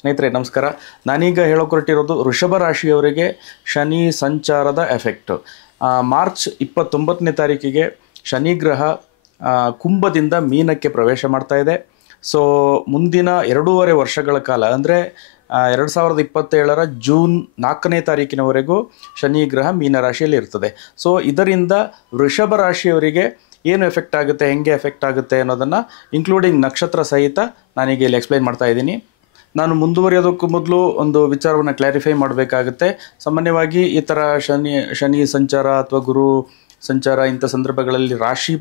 ಸ್ನೇಹಿತರೆ ನಮಸ್ಕಾರ. ನಾನೀಗ ಹೇಳೋಕೊರಟಿರೋದು ವೃಷಭ ರಾಶಿಯವರಿಗೆ ಶನಿ ಸಂಚಾರದ ಎಫೆಕ್ಟು. ಮಾರ್ಚ್ 29ನೇ ತಾರೀಕಿಗೆ ಶನಿ ಗ್ರಹ ಕುಂಭದಿಂದ ಮೀನಕ್ಕೆ ಪ್ರವೇಶ ಮಾಡ್ತಾ ಇದೆ. ಸೊ ಮುಂದಿನ 2.5 ವರ್ಷಗಳ ಕಾಲ ಅಂದರೆ 2027 ಜೂನ್ 4ನೇ ತಾರೀಕಿನವರೆಗೂ ಶನಿ ಗ್ರಹ ಮೀನ ರಾಶಿಯಲ್ಲಿ ಇರ್ತದೆ. ಸೊ ಇದರಿಂದ ವೃಷಭ ರಾಶಿಯವರಿಗೆ ಏನು ಎಫೆಕ್ಟ್ ಆಗುತ್ತೆ, ಹೆಂಗೆ ಎಫೆಕ್ಟ್ ಆಗುತ್ತೆ ಅನ್ನೋದನ್ನು ಇನ್ಕ್ಲೂಡಿಂಗ್ ನಕ್ಷತ್ರ ಸಹಿತ ನಾನೀಗ ಇಲ್ಲಿ ಎಕ್ಸ್ಪ್ಲೈನ್ ಮಾಡ್ತಾ ಇದ್ದೀನಿ. ನಾನು ಮುಂದುವರಿಯೋದಕ್ಕೂ ಮೊದಲು ಒಂದು ವಿಚಾರವನ್ನು ಕ್ಲಾರಿಫೈ ಮಾಡಬೇಕಾಗುತ್ತೆ. ಸಾಮಾನ್ಯವಾಗಿ ಈ ಥರ ಶನಿ ಸಂಚಾರ ಅಥವಾ ಗುರು ಸಂಚಾರ ಇಂಥ ಸಂದರ್ಭಗಳಲ್ಲಿ ರಾಶಿ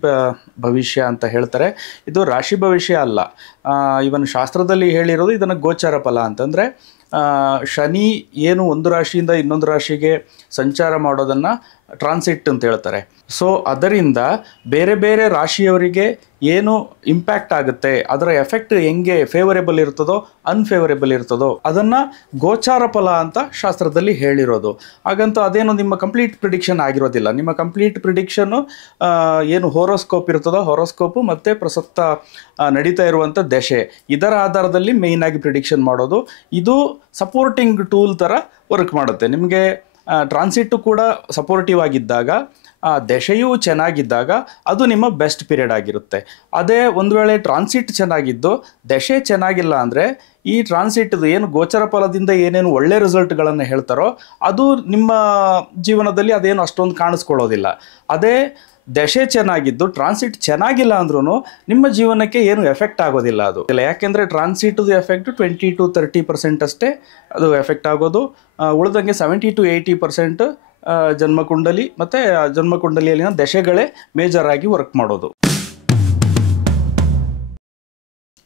ಭವಿಷ್ಯ ಅಂತ ಹೇಳ್ತಾರೆ. ಇದು ರಾಶಿ ಭವಿಷ್ಯ ಅಲ್ಲ. ಇವನ್ ಶಾಸ್ತ್ರದಲ್ಲಿ ಹೇಳಿರೋದು ಇದನ್ನು ಗೋಚಾರ ಫಲ ಅಂತಂದರೆ ಶನಿ ಏನು ಒಂದು ರಾಶಿಯಿಂದ ಇನ್ನೊಂದು ರಾಶಿಗೆ ಸಂಚಾರ ಮಾಡೋದನ್ನು ಟ್ರಾನ್ಸಿಟ್ ಅಂತ ಹೇಳ್ತಾರೆ. ಸೊ ಅದರಿಂದ ಬೇರೆ ಬೇರೆ ರಾಶಿಯವರಿಗೆ ಏನು ಇಂಪ್ಯಾಕ್ಟ್ ಆಗುತ್ತೆ, ಅದರ ಎಫೆಕ್ಟ್ ಹೆಂಗೆ ಫೇವರೇಬಲ್ ಇರ್ತದೋ ಅನ್ಫೇವರೇಬಲ್ ಇರ್ತದೋ ಅದನ್ನು ಗೋಚಾರ ಫಲ ಅಂತ ಶಾಸ್ತ್ರದಲ್ಲಿ ಹೇಳಿರೋದು. ಹಾಗಂತೂ ಅದೇನು ನಿಮ್ಮ ಕಂಪ್ಲೀಟ್ ಪ್ರಿಡಿಕ್ಷನ್ ಆಗಿರೋದಿಲ್ಲ. ನಿಮ್ಮ ಕಂಪ್ಲೀಟ್ ಪ್ರಿಡಿಕ್ಷನ್ನು ಏನು ಹೋರೋಸ್ಕೋಪ್ ಇರ್ತದೋ ಹೋರೋಸ್ಕೋಪು ಮತ್ತು ಪ್ರಸಕ್ತ ನಡೀತಾ ಇರುವಂಥ ದಶೆ, ಇದರ ಆಧಾರದಲ್ಲಿ ಮೇಯ್ನಾಗಿ ಪ್ರಿಡಿಕ್ಷನ್ ಮಾಡೋದು. ಇದು ಸಪೋರ್ಟಿಂಗ್ ಟೂಲ್ ಥರ ವರ್ಕ್ ಮಾಡುತ್ತೆ. ನಿಮಗೆ ಟ್ರಾನ್ಸಿಟ್ಟು ಕೂಡ ಸಪೋರ್ಟಿವ್ ಆಗಿದ್ದಾಗ, ದಶೆಯೂ ಚೆನ್ನಾಗಿದ್ದಾಗ ಅದು ನಿಮ್ಮ ಬೆಸ್ಟ್ ಪೀರಿಯಡ್ ಆಗಿರುತ್ತೆ. ಅದೇ ಒಂದು ವೇಳೆ ಟ್ರಾನ್ಸಿಟ್ ಚೆನ್ನಾಗಿದ್ದು ದಶೆ ಚೆನ್ನಾಗಿಲ್ಲ ಅಂದರೆ ಈ ಟ್ರಾನ್ಸಿಟ್ದು ಏನು ಗೋಚರ ಫಲದಿಂದ ಏನೇನು ಒಳ್ಳೆ ರಿಸಲ್ಟ್ಗಳನ್ನು ಹೇಳ್ತಾರೋ ಅದು ನಿಮ್ಮ ಜೀವನದಲ್ಲಿ ಅದೇನು ಅಷ್ಟೊಂದು ಕಾಣಿಸ್ಕೊಳ್ಳೋದಿಲ್ಲ. ಅದೇ ದಶೆ ಚೆನ್ನಾಗಿದ್ದು ಟ್ರಾನ್ಸಿಟ್ ಚೆನ್ನಾಗಿಲ್ಲ ಅಂದ್ರೂ ನಿಮ್ಮ ಜೀವನಕ್ಕೆ ಏನು ಎಫೆಕ್ಟ್ ಆಗೋದಿಲ್ಲ ಅದು ಇಲ್ಲ. ಯಾಕೆಂದರೆ ಟ್ರಾನ್ಸಿಟ್ದು ಎಫೆಕ್ಟ್ 20 to 30% ಅಷ್ಟೇ ಅದು ಎಫೆಕ್ಟ್ ಆಗೋದು. ಉಳಿದಂಗೆ 70 to 80% ಜನ್ಮಕುಂಡಲಿ ಮತ್ತು ಜನ್ಮಕುಂಡಲಿಯಲ್ಲಿನ ದಶೆಗಳೇ ಮೇಜರ್ ಆಗಿ ವರ್ಕ್ ಮಾಡೋದು.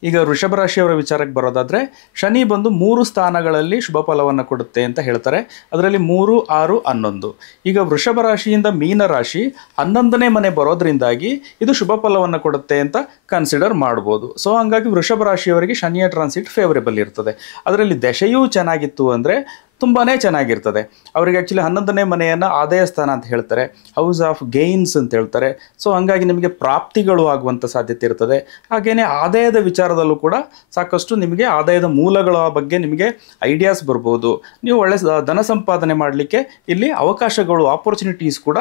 ಈಗ ವೃಷಭ ರಾಶಿಯವರ ವಿಚಾರಕ್ಕೆ ಬರೋದಾದರೆ ಶನಿ ಬಂದು 3 ಸ್ಥಾನಗಳಲ್ಲಿ ಶುಭ ಫಲವನ್ನು ಕೊಡುತ್ತೆ ಅಂತ ಹೇಳ್ತಾರೆ. ಅದರಲ್ಲಿ 3, 6, 11. ಈಗ ವೃಷಭ ರಾಶಿಯಿಂದ ಮೀನ ರಾಶಿ 11ನೇ ಮನೆ ಬರೋದ್ರಿಂದಾಗಿ ಇದು ಶುಭ ಫಲವನ್ನು ಕೊಡುತ್ತೆ ಅಂತ ಕನ್ಸಿಡರ್ ಮಾಡ್ಬೋದು. ಸೊ ಹಂಗಾಗಿ ವೃಷಭ ರಾಶಿಯವರಿಗೆ ಶನಿಯ ಟ್ರಾನ್ಸಿಟ್ ಫೇವರೇಬಲ್ ಇರ್ತದೆ. ಅದರಲ್ಲಿ ದಶೆಯೂ ಚೆನ್ನಾಗಿತ್ತು ಅಂದರೆ ತುಂಬಾ ಚೆನ್ನಾಗಿರ್ತದೆ. ಅವರಿಗೆ ಆ್ಯಕ್ಚುಲಿ 11ನೇ ಮನೆಯನ್ನು ಆದಾಯ ಸ್ಥಾನ ಅಂತ ಹೇಳ್ತಾರೆ, ಹೌಸ್ ಆಫ್ ಗೇನ್ಸ್ ಅಂತ ಹೇಳ್ತಾರೆ. ಸೊ ಹಾಗಾಗಿ ನಿಮಗೆ ಪ್ರಾಪ್ತಿಗಳು ಆಗುವಂಥ ಸಾಧ್ಯತೆ ಇರ್ತದೆ. ಹಾಗೆಯೇ ಆದಾಯದ ವಿಚಾರದಲ್ಲೂ ಕೂಡ ಸಾಕಷ್ಟು ನಿಮಗೆ ಆದಾಯದ ಮೂಲಗಳ ಬಗ್ಗೆ ನಿಮಗೆ ಐಡಿಯಾಸ್ ಬರ್ಬೋದು. ನೀವು ಒಳ್ಳೆ ಧನ ಸಂಪಾದನೆ ಮಾಡಲಿಕ್ಕೆ ಇಲ್ಲಿ ಅವಕಾಶಗಳು, ಆಪರ್ಚುನಿಟೀಸ್ ಕೂಡ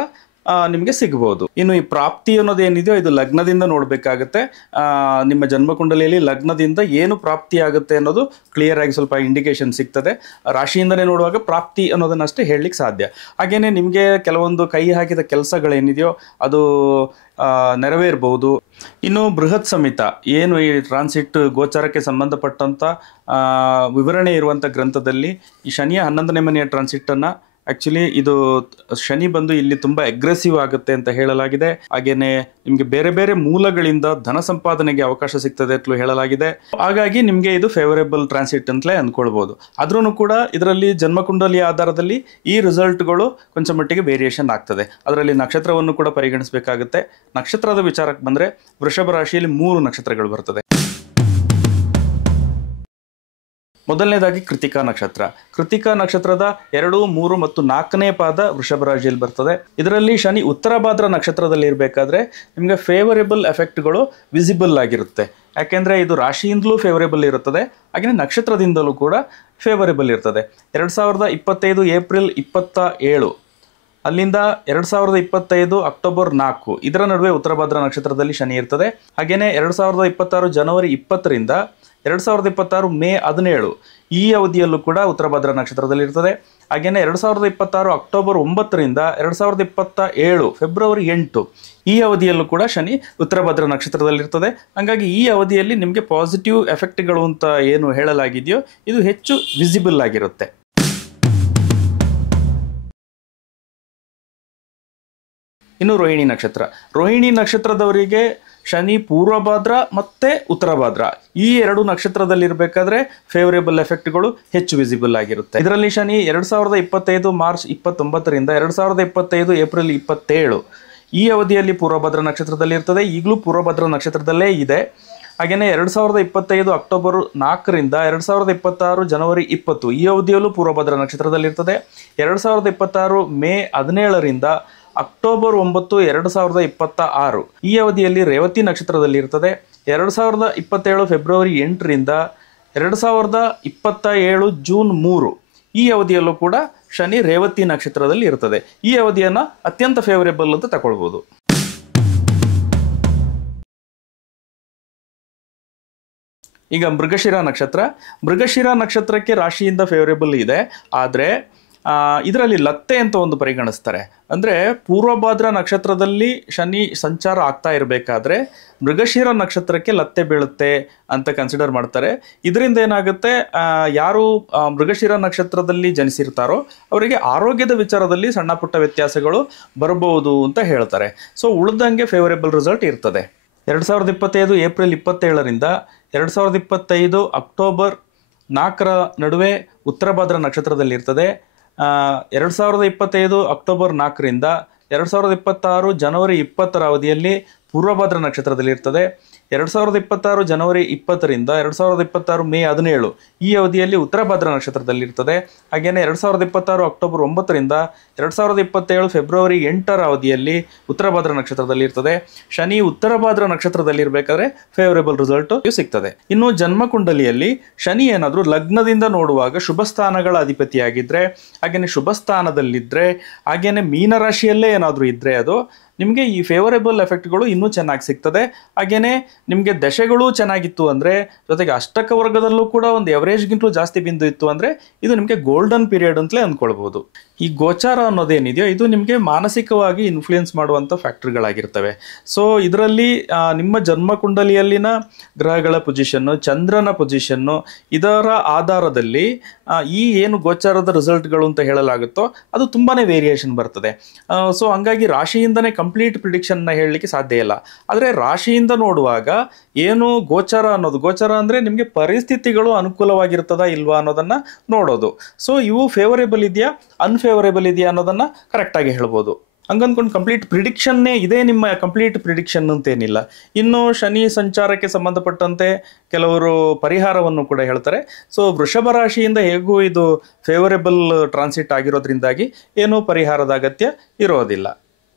ನಿಮಗೆ ಸಿಗ್ಬೋದು. ಇನ್ನು ಈ ಪ್ರಾಪ್ತಿ ಅನ್ನೋದು ಏನಿದೆಯೋ ಇದು ಲಗ್ನದಿಂದ ನೋಡಬೇಕಾಗತ್ತೆ. ನಿಮ್ಮ ಜನ್ಮಕುಂಡಲಿಯಲ್ಲಿ ಲಗ್ನದಿಂದ ಏನು ಪ್ರಾಪ್ತಿ ಆಗುತ್ತೆ ಅನ್ನೋದು ಕ್ಲಿಯರ್ ಆಗಿ ಸ್ವಲ್ಪ ಇಂಡಿಕೇಶನ್ ಸಿಗ್ತದೆ. ರಾಶಿಯಿಂದನೇ ನೋಡುವಾಗ ಪ್ರಾಪ್ತಿ ಅನ್ನೋದನ್ನಷ್ಟೇ ಹೇಳಲಿಕ್ಕೆ ಸಾಧ್ಯ. ಹಾಗೆಯೇ ನಿಮಗೆ ಕೆಲವೊಂದು ಕೈ ಹಾಕಿದ ಕೆಲಸಗಳೇನಿದೆಯೋ ಅದು ನೆರವೇರ್ಬೋದು. ಇನ್ನು ಬೃಹತ್ ಸಮಿತ ಏನು ಈ ಟ್ರಾನ್ಸಿಟ್ ಗೋಚಾರಕ್ಕೆ ಸಂಬಂಧಪಟ್ಟಂಥ ವಿವರಣೆ ಇರುವಂಥ ಗ್ರಂಥದಲ್ಲಿ ಈ ಶನಿಯ 11ನೇ ಮನೆಯ ಟ್ರಾನ್ಸಿಟನ್ನು ಆ್ಯಕ್ಚುಲಿ ಇದು ಶನಿ ಬಂದು ಇಲ್ಲಿ ತುಂಬ ಅಗ್ರೆಸಿವ್ ಆಗುತ್ತೆ ಅಂತ ಹೇಳಲಾಗಿದೆ. ಹಾಗೆಯೇ ನಿಮಗೆ ಬೇರೆ ಬೇರೆ ಮೂಲಗಳಿಂದ ಧನ ಸಂಪಾದನೆಗೆ ಅವಕಾಶ ಸಿಗ್ತದೆ ಅಂತಲೂ ಹೇಳಲಾಗಿದೆ. ಹಾಗಾಗಿ ನಿಮಗೆ ಇದು ಫೇವರೇಬಲ್ ಟ್ರಾನ್ಸಿಟ್ ಅಂತಲೇ ಅಂದ್ಕೊಳ್ಬೋದು. ಆದ್ರೂ ಕೂಡ ಇದರಲ್ಲಿ ಜನ್ಮಕುಂಡಲಿಯ ಆಧಾರದಲ್ಲಿ ಈ ರಿಸಲ್ಟ್ಗಳು ಕೊಂಚ ಮಟ್ಟಿಗೆ ವೇರಿಯೇಷನ್ ಆಗ್ತದೆ. ಅದರಲ್ಲಿ ನಕ್ಷತ್ರವನ್ನು ಕೂಡ ಪರಿಗಣಿಸಬೇಕಾಗುತ್ತೆ. ನಕ್ಷತ್ರದ ವಿಚಾರಕ್ಕೆ ಬಂದರೆ ವೃಷಭ ರಾಶಿಯಲ್ಲಿ 3 ನಕ್ಷತ್ರಗಳು ಬರ್ತದೆ. ಮೊದಲನೇದಾಗಿ ಕೃತಿಕಾ ನಕ್ಷತ್ರ. ಕೃತಿಕಾ ನಕ್ಷತ್ರದ 2, 3 ಮತ್ತು 4ನೇ ಪಾದ ವೃಷಭ ರಾಶಿಯಲ್ಲಿ ಬರ್ತದೆ. ಇದರಲ್ಲಿ ಶನಿ ಉತ್ತರ ಭಾದ್ರ ನಕ್ಷತ್ರದಲ್ಲಿ ಇರಬೇಕಾದ್ರೆ ನಿಮಗೆ ಫೇವರೇಬಲ್ ಎಫೆಕ್ಟ್ಗಳು ವಿಸಿಬಲ್ ಆಗಿರುತ್ತೆ. ಯಾಕೆಂದರೆ ಇದು ರಾಶಿಯಿಂದಲೂ ಫೇವರೇಬಲ್ ಇರುತ್ತದೆ, ಹಾಗೆಯೇ ನಕ್ಷತ್ರದಿಂದಲೂ ಕೂಡ ಫೇವರೇಬಲ್ ಇರ್ತದೆ. 2025 ಏಪ್ರಿಲ್ 27 ಅಲ್ಲಿಂದ 2025 ಅಕ್ಟೋಬರ್ 4 ಇದರ ನಡುವೆ ಉತ್ತರ ಭಾದ್ರ ನಕ್ಷತ್ರದಲ್ಲಿ ಶನಿ ಇರ್ತದೆ. ಹಾಗೆಯೇ 2026 ಜನವರಿ 20ರಿಂದ 2026 ಮೇ 17 ಈ ಅವಧಿಯಲ್ಲೂ ಕೂಡ ಉತ್ತರ ಭಾದ್ರ ನಕ್ಷತ್ರದಲ್ಲಿ ಇರ್ತದೆ. ಹಾಗೆಯೇ 2026 ಅಕ್ಟೋಬರ್ 9ರಿಂದ 2027 ಫೆಬ್ರವರಿ 8 ಈ ಅವಧಿಯಲ್ಲೂ ಕೂಡ ಶನಿ ಉತ್ತರ ಭಾದ್ರ ನಕ್ಷತ್ರದಲ್ಲಿರ್ತದೆ. ಹಾಗಾಗಿ ಈ ಅವಧಿಯಲ್ಲಿ ನಿಮಗೆ ಪಾಸಿಟಿವ್ ಎಫೆಕ್ಟ್ಗಳು ಅಂತ ಏನು ಹೇಳಲಾಗಿದೆಯೋ ಇದು ಹೆಚ್ಚು ವಿಸಿಬಲ್ ಆಗಿರುತ್ತೆ. ಇನ್ನು ರೋಹಿಣಿ ನಕ್ಷತ್ರ. ರೋಹಿಣಿ ನಕ್ಷತ್ರದವರಿಗೆ ಶನಿ ಪೂರ್ವ ಭಾದ್ರ ಮತ್ತು ಉತ್ತರ ಭಾದ್ರ ಈ 2 ನಕ್ಷತ್ರದಲ್ಲಿರಬೇಕಾದ್ರೆ ಫೇವರೇಬಲ್ ಎಫೆಕ್ಟ್ಗಳು ಹೆಚ್ಚು ವಿಸಿಬಲ್ ಆಗಿರುತ್ತೆ. ಇದರಲ್ಲಿ ಶನಿ 2025 ಮಾರ್ಚ್ 29ರಿಂದ 2025 ಏಪ್ರಿಲ್ 27 ಈ ಅವಧಿಯಲ್ಲಿ ಪೂರ್ವಭದ್ರ ನಕ್ಷತ್ರದಲ್ಲಿ ಇರ್ತದೆ. ಈಗಲೂ ಪೂರ್ವಭದ್ರ ನಕ್ಷತ್ರದಲ್ಲೇ ಇದೆ. ಹಾಗೆಯೇ 2025 ಅಕ್ಟೋಬರ್ 4ರಿಂದ 2026 ಜನವರಿ 20 ಈ ಅವಧಿಯಲ್ಲೂ ಪೂರ್ವಭದ್ರ ನಕ್ಷತ್ರದಲ್ಲಿರ್ತದೆ. 2026 ಮೇ 17ರಿಂದ ಅಕ್ಟೋಬರ್ 9, 2026 ಈ ಅವಧಿಯಲ್ಲಿ ರೇವತಿ ನಕ್ಷತ್ರದಲ್ಲಿ ಇರ್ತದೆ. 2027 ಫೆಬ್ರವರಿ 8ರಿಂದ 2027 ಜೂನ್ 3 ಈ ಅವಧಿಯಲ್ಲೂ ಕೂಡ ಶನಿ ರೇವತಿ ನಕ್ಷತ್ರದಲ್ಲಿ ಇರ್ತದೆ. ಈ ಅವಧಿಯನ್ನು ಅತ್ಯಂತ ಫೇವರೇಬಲ್ ಅಂತ ತಗೊಳ್ಬೋದು. ಈಗ ಮೃಗಶಿರ ನಕ್ಷತ್ರಕ್ಕೆ ರಾಶಿಯಿಂದ ಫೇವರೇಬಲ್ ಇದೆ. ಆದರೆ ಇದರಲ್ಲಿ ಲತ್ತೆ ಅಂತ ಒಂದು ಪರಿಗಣಿಸ್ತಾರೆ. ಅಂದರೆ ಪೂರ್ವಭಾದ್ರ ನಕ್ಷತ್ರದಲ್ಲಿ ಶನಿ ಸಂಚಾರ ಆಗ್ತಾ ಇರಬೇಕಾದ್ರೆ ಮೃಗಶಿರ ನಕ್ಷತ್ರಕ್ಕೆ ಲತ್ತೆ ಬೀಳುತ್ತೆ ಅಂತ ಕನ್ಸಿಡರ್ ಮಾಡ್ತಾರೆ. ಇದರಿಂದ ಏನಾಗುತ್ತೆ, ಯಾರು ಮೃಗಶಿರ ನಕ್ಷತ್ರದಲ್ಲಿ ಜನಿಸಿರ್ತಾರೋ ಅವರಿಗೆ ಆರೋಗ್ಯದ ವಿಚಾರದಲ್ಲಿ ಸಣ್ಣ ಪುಟ್ಟ ವ್ಯತ್ಯಾಸಗಳು ಬರಬಹುದು ಅಂತ ಹೇಳ್ತಾರೆ. ಸೊ ಉಳಿದಂಗೆ ಫೇವರೇಬಲ್ ರಿಸಲ್ಟ್ ಇರ್ತದೆ. 2025 ಏಪ್ರಿಲ್ 27ರಿಂದ 2025 ಅಕ್ಟೋಬರ್ 4ರ ನಡುವೆ ಉತ್ತರ ಭಾದ್ರ ನಕ್ಷತ್ರದಲ್ಲಿರ್ತದೆ. 2025 ಅಕ್ಟೋಬರ್ 4ರಿಂದ 2026 ಜನವರಿ 20ರ ಅವಧಿಯಲ್ಲಿ ಪೂರ್ವಭಾದ್ರ ನಕ್ಷತ್ರದಲ್ಲಿರ್ತದೆ. 2026 ಜನವರಿ 20ರಿಂದ 2026 ಮೇ 17 ಈ ಅವಧಿಯಲ್ಲಿ ಉತ್ತರ ಭಾದ್ರ ನಕ್ಷತ್ರದಲ್ಲಿರ್ತದೆ. ಹಾಗೆಯೇ 2026 ಅಕ್ಟೋಬರ್ 9ರಿಂದ 2027 ಫೆಬ್ರವರಿ 8ರ ಅವಧಿಯಲ್ಲಿ ಉತ್ತರ ಭಾದ್ರ ನಕ್ಷತ್ರದಲ್ಲಿರ್ತದೆ. ಶನಿ ಉತ್ತರ ಭಾದ್ರ ನಕ್ಷತ್ರದಲ್ಲಿರಬೇಕಾದ್ರೆ ಫೇವರೇಬಲ್ ರಿಸಲ್ಟ್ ಸಿಗ್ತದೆ. ಇನ್ನು ಜನ್ಮಕುಂಡಲಿಯಲ್ಲಿ ಶನಿ ಏನಾದರೂ ಲಗ್ನದಿಂದ ನೋಡುವಾಗ ಶುಭ ಸ್ಥಾನಗಳ ಅಧಿಪತಿಯಾಗಿದ್ದರೆ, ಹಾಗೆಯೇ ಶುಭ ಸ್ಥಾನದಲ್ಲಿದ್ದರೆ, ಹಾಗೆಯೇ ಮೀನರಾಶಿಯಲ್ಲೇ ಏನಾದರೂ ಇದ್ದರೆ ಅದು ನಿಮಗೆ ಈ ಫೇವರೇಬಲ್ ಎಫೆಕ್ಟ್ಗಳು ಇನ್ನೂ ಚೆನ್ನಾಗಿ ಸಿಗ್ತದೆ. ಹಾಗೆಯೇ ನಿಮಗೆ ದಶೆಗಳು ಚೆನ್ನಾಗಿತ್ತು ಅಂದರೆ, ಜೊತೆಗೆ ಅಷ್ಟಕ ವರ್ಗದಲ್ಲೂ ಕೂಡ ಒಂದು ಎವರೇಜ್ಗಿಂತಲೂ ಜಾಸ್ತಿ ಬಿಂದು ಇತ್ತು ಅಂದರೆ ಇದು ನಿಮಗೆ ಗೋಲ್ಡನ್ ಪೀರಿಯಡ್ ಅಂತಲೇ ಅಂದ್ಕೊಳ್ಬೋದು. ಈ ಗೋಚಾರ ಅನ್ನೋದೇನಿದೆಯೋ ಇದು ನಿಮಗೆ ಮಾನಸಿಕವಾಗಿ ಇನ್ಫ್ಲೂಯೆನ್ಸ್ ಮಾಡುವಂಥ ಫ್ಯಾಕ್ಟ್ರಿಗಳಾಗಿರ್ತವೆ. ಸೊ ಇದರಲ್ಲಿ ನಿಮ್ಮ ಜನ್ಮಕುಂಡಲಿಯಲ್ಲಿನ ಗ್ರಹಗಳ ಪೊಸಿಷನ್ನು, ಚಂದ್ರನ ಪೊಸಿಷನ್ನು, ಇದರ ಆಧಾರದಲ್ಲಿ ಈ ಏನು ಗೋಚಾರದ ರಿಸಲ್ಟ್ಗಳು ಅಂತ ಹೇಳಲಾಗುತ್ತೋ ಅದು ತುಂಬಾ ವೇರಿಯೇಷನ್ ಬರ್ತದೆ. ಸೊ ಹಂಗಾಗಿ ರಾಶಿಯಿಂದನೇ ಕಂಪ್ಲೀಟ್ ಪ್ರಿಡಿಕ್ಷನ್ನ ಹೇಳಲಿಕ್ಕೆ ಸಾಧ್ಯ ಇಲ್ಲ. ಆದರೆ ರಾಶಿಯಿಂದ ನೋಡುವಾಗ ಏನು ಗೋಚಾರ ಅಂದರೆ ನಿಮಗೆ ಪರಿಸ್ಥಿತಿಗಳು ಅನುಕೂಲವಾಗಿರ್ತದಾ ಇಲ್ವಾ ಅನ್ನೋದನ್ನು ನೋಡೋದು. ಸೊ ಇವು ಫೇವರೇಬಲ್ ಇದೆಯಾ ಅನ್ಫೇವರೇಬಲ್ ಇದೆಯಾ ಅನ್ನೋದನ್ನು ಕರೆಕ್ಟಾಗಿ ಹೇಳ್ಬೋದು. ಹಂಗಂದ್ಕೊಂಡು ಕಂಪ್ಲೀಟ್ ಪ್ರಿಡಿಕ್ಷನ್ನೇ ಇದೇ ನಿಮ್ಮ ಕಂಪ್ಲೀಟ್ ಪ್ರಿಡಿಕ್ಷನ್ ಅಂತೇನಿಲ್ಲ. ಇನ್ನು ಶನಿ ಸಂಚಾರಕ್ಕೆ ಸಂಬಂಧಪಟ್ಟಂತೆ ಕೆಲವರು ಪರಿಹಾರವನ್ನು ಕೂಡ ಹೇಳ್ತಾರೆ. ಸೊ ವೃಷಭ ರಾಶಿಯಿಂದ ಹೇಗೂ ಇದು ಫೇವರೇಬಲ್ ಟ್ರಾನ್ಸಿಟ್ ಆಗಿರೋದ್ರಿಂದಾಗಿ ಏನೂ ಪರಿಹಾರದ ಅಗತ್ಯ ಇರೋದಿಲ್ಲ.